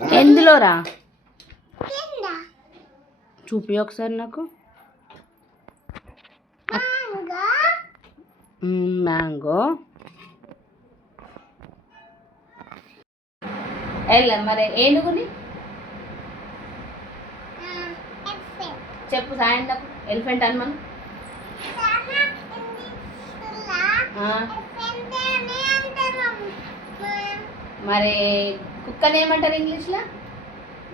ఎందులోరా? కింద. చూపి ఒకసారి నాకు. మ్యాంగో. వెళ్ళ మరి ఏనుగుని చెప్పు సాయం నాకు ఎలిఫెంట్ అని మనం. మరి కుక్కని ఏమంటారు ఇంగ్లీష్లో?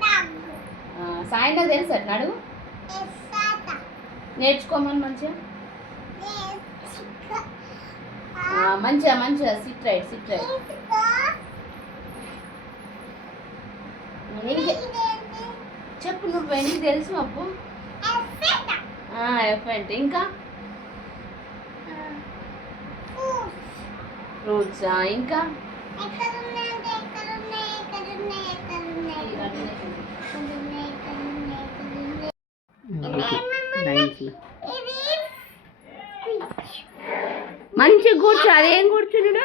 డాగ్ సాయం నాకు తెలుసు ఎసాత నేర్చుకోమని మంచిగా. మంచిగా మంచిగా సిట్ రైట్ సిట్ రైట్ చెప్పు నువ్వు నీకు తెలుసు అప్పు ఎఫెక్ట్ ఎఫెంట్ ఇంకా? ఫ్రూట్స్. ఇంకా? మంచిగా కూర్చో అదేం కూర్చున్నాడు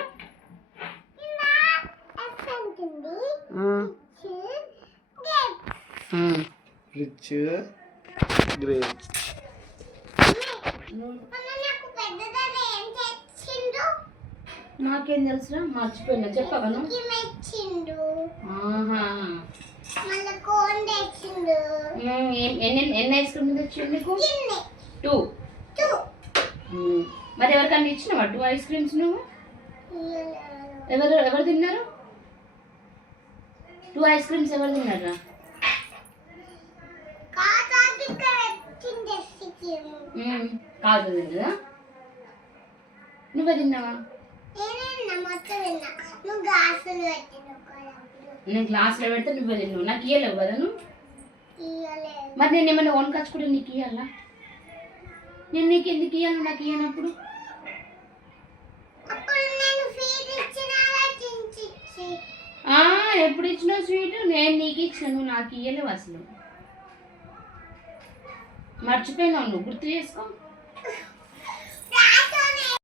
రిచ్ గ్రేట్ మొన్న నాకు తెలుసురా? మర్చిపోయినా. చెప్పగలను ఎన్ని ఎన్ని ఐస్ క్రీమ్ తెచ్చిండు నీకు టూ మరి ఎవరికన్నా ఇచ్చినావా? టూ ఐస్ క్రీమ్స్ నువ్వు? ఎవరు ఎవరు తిన్నారు? టూ ఐస్ క్రీమ్స్ ఎవరు తిన్నారా కాదు తిన్నదా? నువ్వే తిన్నావా? నేనే గ్లాసులు పెడితే నువ్వే తిన్నావు. నాకు ఇయ్యలేవు కదా నువ్వు? మరి నేను ఏమైనా వనకచ్చుకుంటే నీకు ఇయ్యాలా? నేను నీకు ఎందుకు ఇయ్యాలి? నాకు ఇచ్చిన ఆ, ఎప్పుడు ఇచ్చినావు స్వీట్? నేను నీకు ఇచ్చిన నాకు ఇయ్యలేవు అసలు. మర్చిపోయినావు నువ్వు గుర్తు చేసుకో.